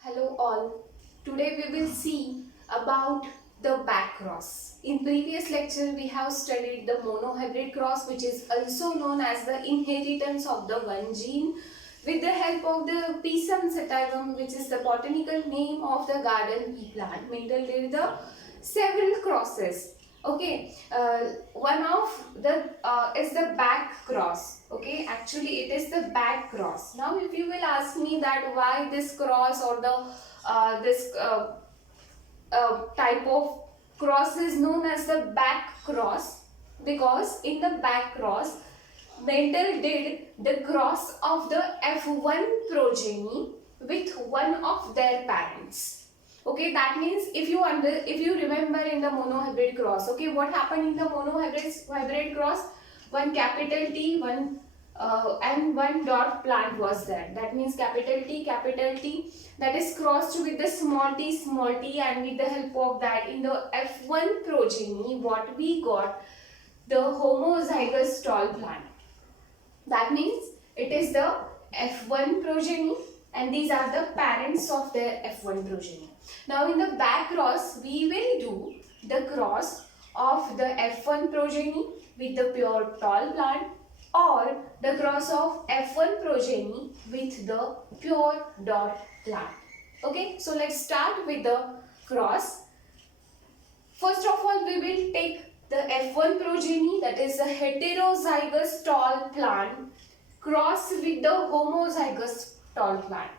Hello all. Today we will see about the back cross. In previous lecture we have studied the monohybrid cross, which is also known as the inheritance of the one gene with the help of the Pisum sativum, which is the botanical name of the garden pea plant. Mendel did the several crosses. Okay, one of the is the back cross. Okay, actually it is the back cross. Now if you will ask me that why this cross or the this type of cross is known as the back cross, because in the back cross Mendel did the cross of the F1 progeny with one of their parents. Okay, that means if you remember in the monohybrid cross, okay, what happened in the monohybrid cross? One capital T, one and one dot plant was there. That means capital T, that is crossed with the small t, and with the help of that in the F1 progeny, what we got, the homozygous tall plant. That means it is the F1 progeny, and these are the parents of their F1 progeny. Now in the back cross, we will do the cross of the F1 progeny with the pure tall plant, or the cross of F1 progeny with the pure dot plant. Okay, so let's start with the cross. First of all, we will take the F1 progeny, that is a heterozygous tall plant, cross with the homozygous tall plant.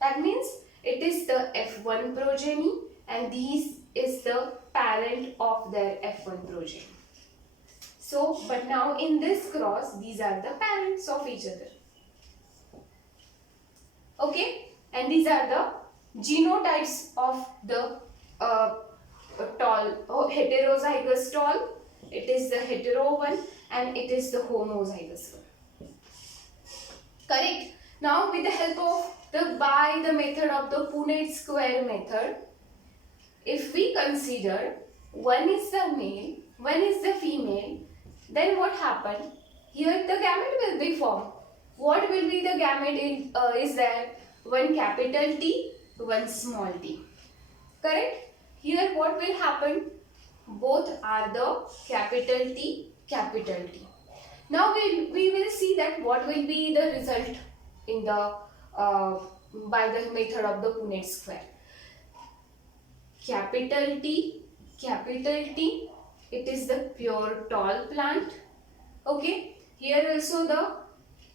That means it is the F1 progeny, and this is the parent of their F1 progeny. So, but now in this cross, these are the parents of each other. Okay, and these are the genotypes of the heterozygous tall. It is the hetero one, and it is the homozygous one. Correct. Now with the help of the method of the Punnett square method, if we consider one is the male, one is the female, then what happened? Here the gamete will be formed. What will be the gamete is there? One capital T, one small t. Correct? Here what will happen? Both are the capital T, capital T. Now we will see that what will be the result in the by the method of the Punnett square. Capital T, it is the pure tall plant. Okay, here also the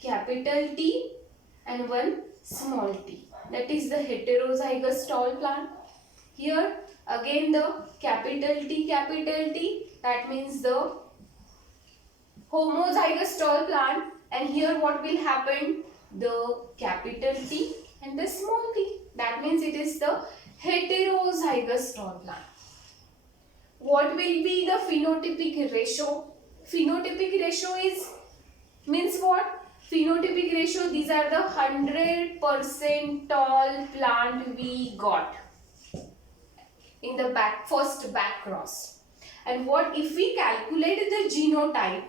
capital T and one small t, that is the heterozygous tall plant. Here again the capital T, that means the homozygous tall plant, and here what will happen? The capital T and the small t, that means it is the heterozygous tall plant. What will be the phenotypic ratio? Phenotypic ratio is means what? Phenotypic ratio, these are the 100% tall plant we got in the first back cross. And what if we calculate the genotype?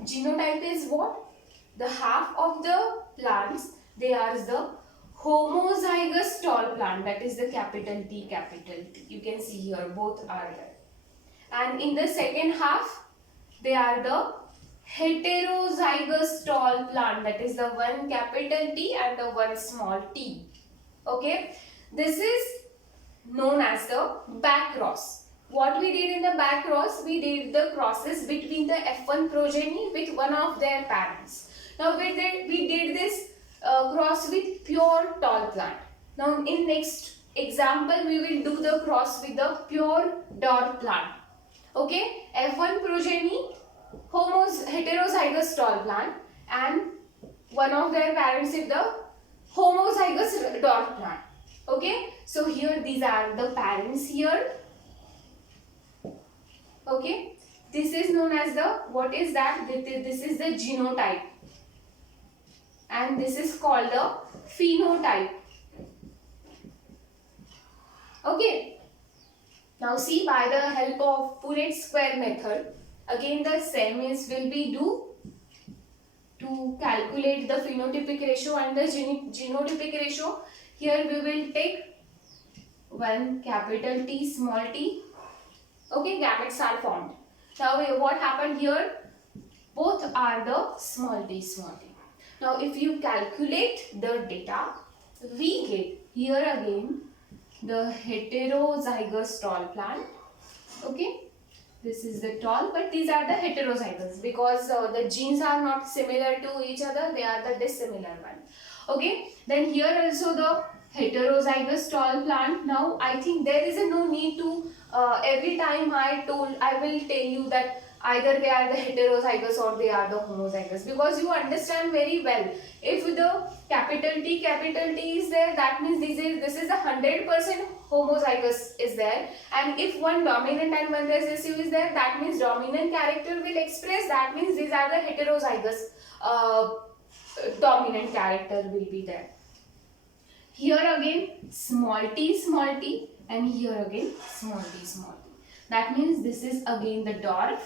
Genotype is what? The half of the plants, they are the homozygous tall plant, that is the capital T, capital T. You can see here both are there. And in the second half, they are the heterozygous tall plant, that is the one capital T and the one small t. Okay, this is known as the back cross. What we did in the back cross, we did the crosses between the F1 progeny with one of their parents. Now we did this cross with pure tall plant. Now in next example, we will do the cross with the pure dot plant. Okay, F1 progeny, heterozygous tall plant, and one of their parents is the homozygous dot plant. Okay, so here these are the parents here. Okay, this is known as the, what is that? This is the genotype, and this is called the phenotype. Okay, now see, by the help of Punnett square method, again the same is will be do to calculate the phenotypic ratio and the genotypic ratio, here we will take one capital T, small t. Okay, gametes are formed. Now what happened here? Both are the small t, small t. Now if you calculate the data, we get here again the heterozygous tall plant. Okay, this is the tall, but these are the heterozygous because the genes are not similar to each other, they are the dissimilar one. Okay, then here also the heterozygous tall plant. Now I think there is no need to every time I will tell you that either they are the heterozygous or they are the homozygous, because you understand very well, if the capital T is there, that means this is a 100% homozygous is there, and if one dominant and one recessive is there, that means dominant character will express, that means these are the heterozygous dominant character will be there. Here again small t, and here again small t. That means this is again the dwarf,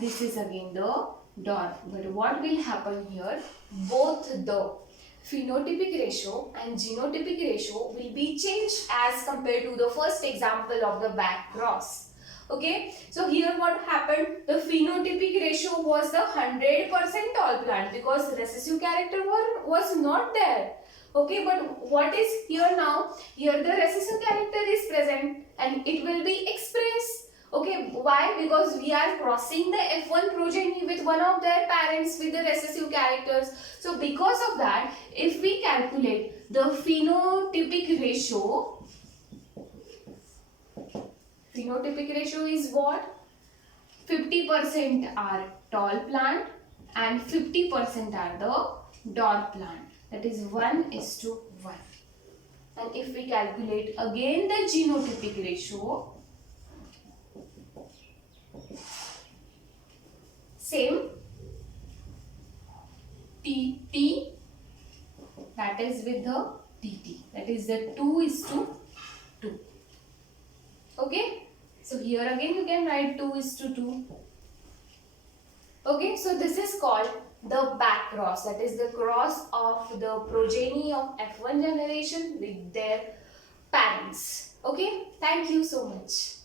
this is again the dwarf. But what will happen here? Both the phenotypic ratio and genotypic ratio will be changed as compared to the first example of the back cross. Okay, so here what happened? The phenotypic ratio was the 100% tall plant because recessive character was not there. Okay, but what is here now? Here the recessive character is present and it will be expressed. Okay, why? Because we are crossing the F1 progeny with one of their parents with the recessive characters. So because of that, if we calculate the phenotypic ratio is what? 50% are tall plant and 50% are the dwarf plant. That is 1:1. And if we calculate again the genotypic ratio, same TT, that is with the TT, that is the 2:2. Okay, so here again you can write 2:2. Okay, so this is called the back cross, that is the cross of the progeny of F1 generation with their parents. Okay, thank you so much.